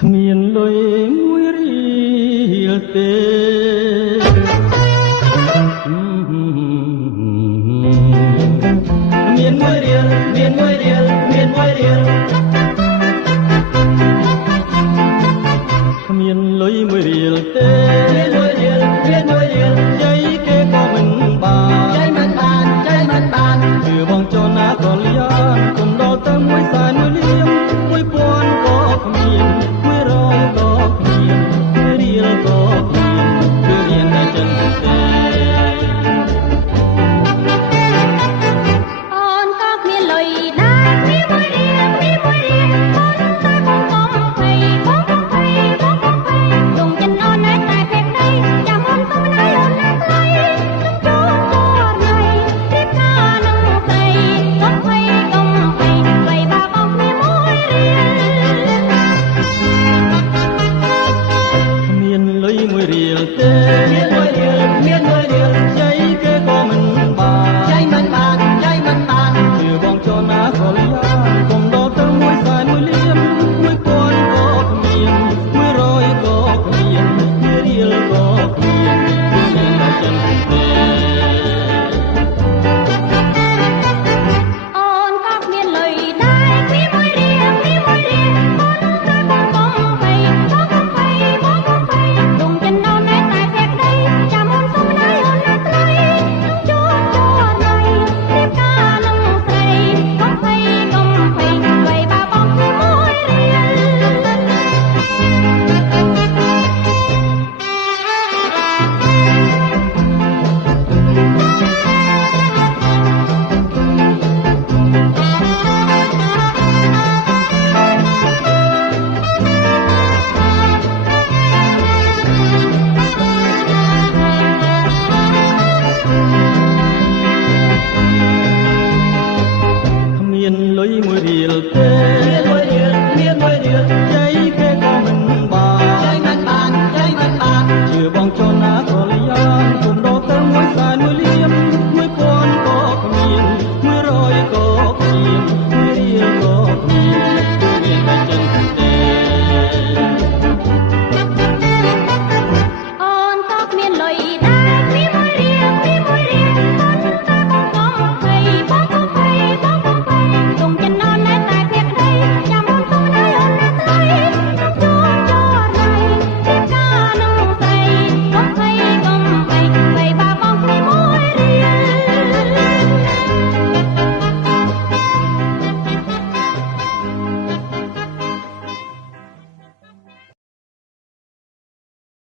គ្មានលុយមួយរៀលទេមានមួយរៀលមានមួយរៀលមានមួយរៀលគ្មានលុយមួយរៀលទេមានមួយរៀលមានមួយរៀលចៃគេក៏មិនបានចៃមិនបានចៃមិនបានគឺបងចនណាក៏លៀនគុំដល់ទៅមួយសែនមួយលៀម1000ក៏គ្មាន100ក៏គ្មានរៀលក៏គ្មានគឺមានតែចិនទេអូនក៏គ្មានលុយដែរមានមួយរៀលមានមួយរៀលអូនតែបងភ័យដងចិនអូននៅតែពេកដីចាំអូនសុំណៃអូនណាថ្លៃចូលចូលណៃរៀបការនឹងស្រីកុំភ័យកុំភ័យស្រីបាបងគ្មានមួយរៀលគ្មានលុយមួយរៀលទេមានមួយរៀលមានមួយរៀលចៃគេក៏មិនបានចៃមិនបានចៃមិនបានគឺបងចនណាក៏លៀនគុំដល់ទៅមួយសែនមួយលៀម1000ក៏គ្មាន100ក៏គ្មានរៀលក៏គ្មានគឺមានតែចិនទេអូនក៏គ្មានលុយដែរមានមួយរៀលមានមួយរៀលអូនតែបងភ័យដងចិនអូននៅតែពេកដីចាំអូនសុំណៃអូនណាថ្លៃចូលចូលណៃរៀបការនឹងស្រីកុំភ័យកុំភ័យស្រីបាបងគ្មានមួយរៀលគ្មានលុយមួយរៀលទេ